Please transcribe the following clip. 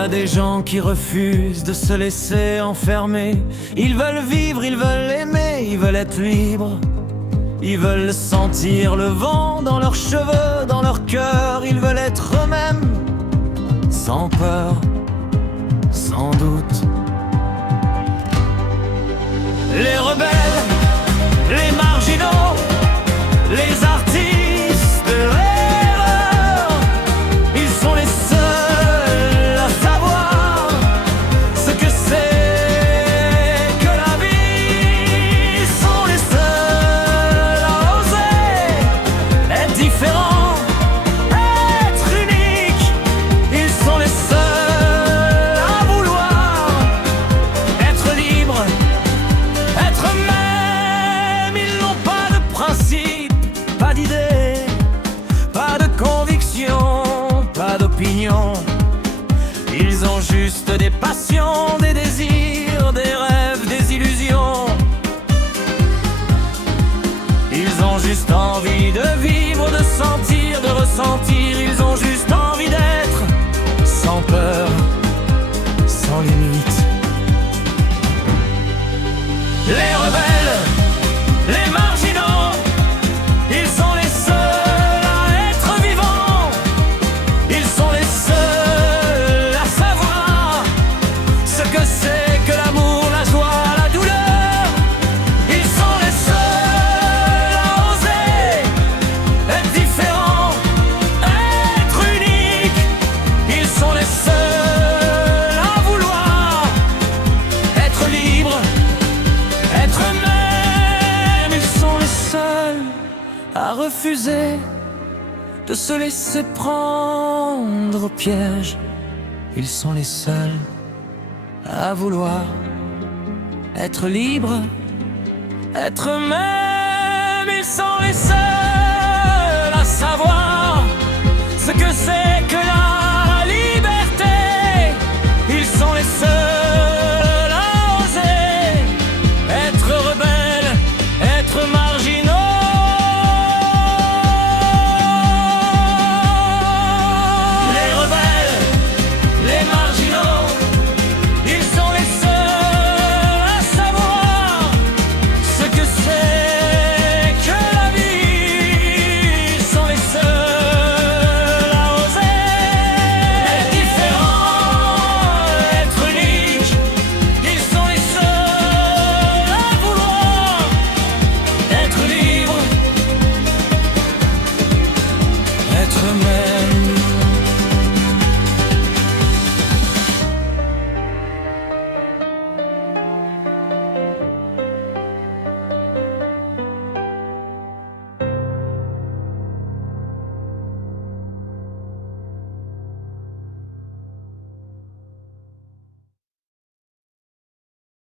a des gens qui refusent de se laisser enfermer. Ils veulent vivre, ils veulent aimer, ils veulent être libres. Ils veulent sentir le vent dans leurs cheveux, dans leur cœur. Ils veulent être eux-mêmes, sans peur, sans doute. Les rebelles, les marginaux, les artistes de l'erreur, ils sont les seuls à savoir ce que c'est que la vie. Ils sont les seuls à oser être différents, être uniques. Ils sont les seuls à vouloir être libres, être eux-mêmes. Ils n'ont pas de principe, pas d'idées, pas de conviction, pas d'opinion. Ils ont juste des passions, des désirs, des rêves, des illusions. Ils ont juste envie de vivre, de sentir, de ressentir. Ils ont juste envie d'être sans peur, sans limite. Les rebelles, les marginaux, ils sont les seuls à être vivants. Ils sont les seuls à savoir ce que c'est que l'amour, la joie, la douleur. Ils sont les seuls à oser être différents, être uniques. Ils sont les seuls à vouloir être libres, être eux-mêmes. Ils sont les seuls à refuser de se laisser prendre au piège. Ils sont les seuls à vouloir être libres, être eux-mêmes. Ils sont les seuls à savoir ce que c'est